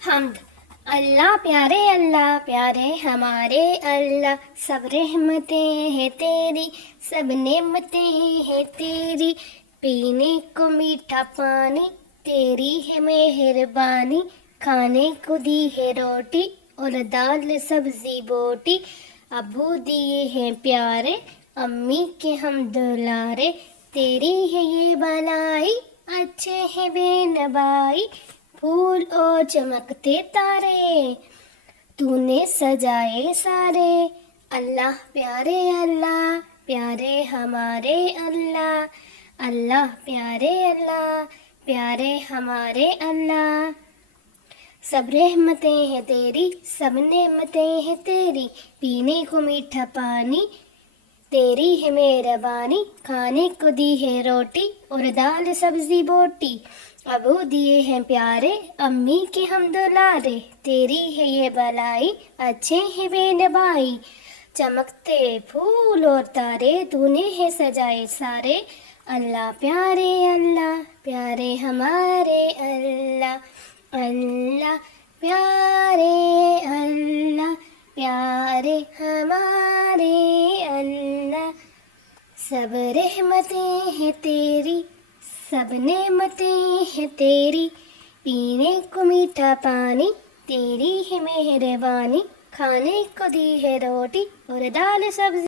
حمد اللہ پیارے ہمارے اللہ، سب رحمتیں ہیں تیری، سب نعمتیں ہیں تیری، پینے کو میٹھا پانی تیری ہے مہربانی، کھانے کو دی ہے روٹی اور دال سبزی بوٹی، ابو دیے ہیں پیارے، امی کے ہم دلارے، تیری ہے یہ بلائی، اچھے ہیں بے نبائی، پھول اور چمکتے تارے تو نے سجائے سارے، اللہ پیارے ہمارے اللہ، اللہ پیارے ہمارے اللہ، سب رحمتیں ہیں تیری، سب نعمتیں ہیں تیری، پینے کو میٹھا پانی تیری ہے مہربانی، کھانے کو دی ہے روٹی اور دال سبزی بوٹی، ابو دیے ہیں پیارے، امی کے ہم دلارے، تیری ہے یہ بلائی، اچھے ہیں بے نبائی، چمکتے پھول اور تارے تو نے ہے سجائے سارے، اللہ پیارے ہمارے اللہ، اللہ پیارے ہمارے اللہ، سب رحمتیں ہیں تیری، سب نعمتیں ہیں تیری، پینے کو میٹھا پانی تیری ہے مہربانی، کھانے کو دی ہے روٹی اور دال سبزی